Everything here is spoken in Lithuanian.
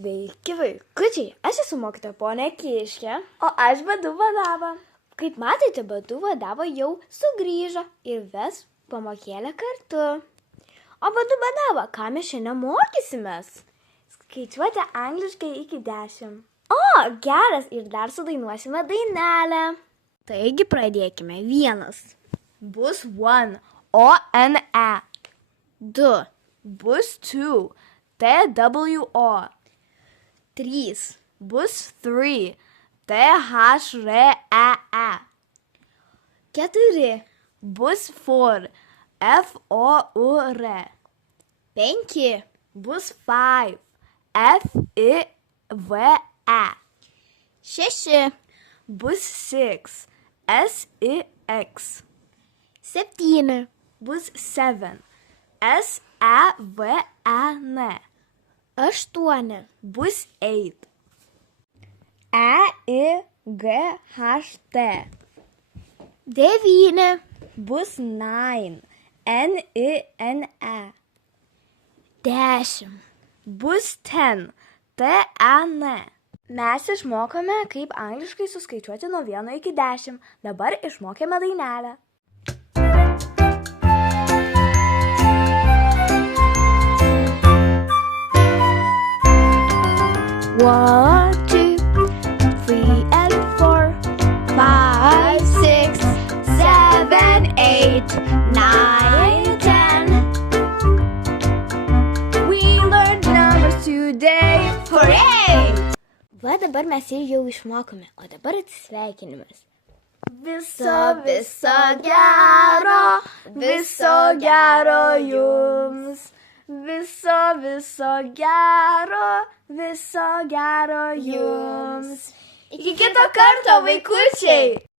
Sveiki, vaikučiai, aš esu mokytoja ponė Kiškė, o aš Badu vadava. Kaip matote, Badu vadava jau sugrįžo ir ves pamokėlę kartu. O Badu vadava, ką mes šiandien mokysimės? Skaičiuoti angliškai iki 10. O, geras, ir dar sudainuosime dainelę. Taigi pradėkime. 1. Bus one, O-N-E. 2. Bus two, T-W-O. 3. Bus three, T-H-R-E-E. 4. Bus four, F-O-U-R. 5. Bus five, F-I-V-E. 6. Bus six, S-I-X. 7. Bus seven, S-E-V-E-N. 8. Bus eight, E-I-G-H-T. 9. Bus nine, N-I-N-E. 10. Bus ten, T-E-N. Mes išmokome, kaip angliškai suskaičiuoti nuo 1 iki 10. Dabar išmokėme dainelę. One, 2, 3 and 4, 5, 6, 7, 8, 9, 10. We learned numbers today. Hooray! Va dabar mes ir jau išmokome, o dabar atsisveikinimas. Viso gero, viso gero jums. Viso gero jums. Iki kito karto, vaikučiai!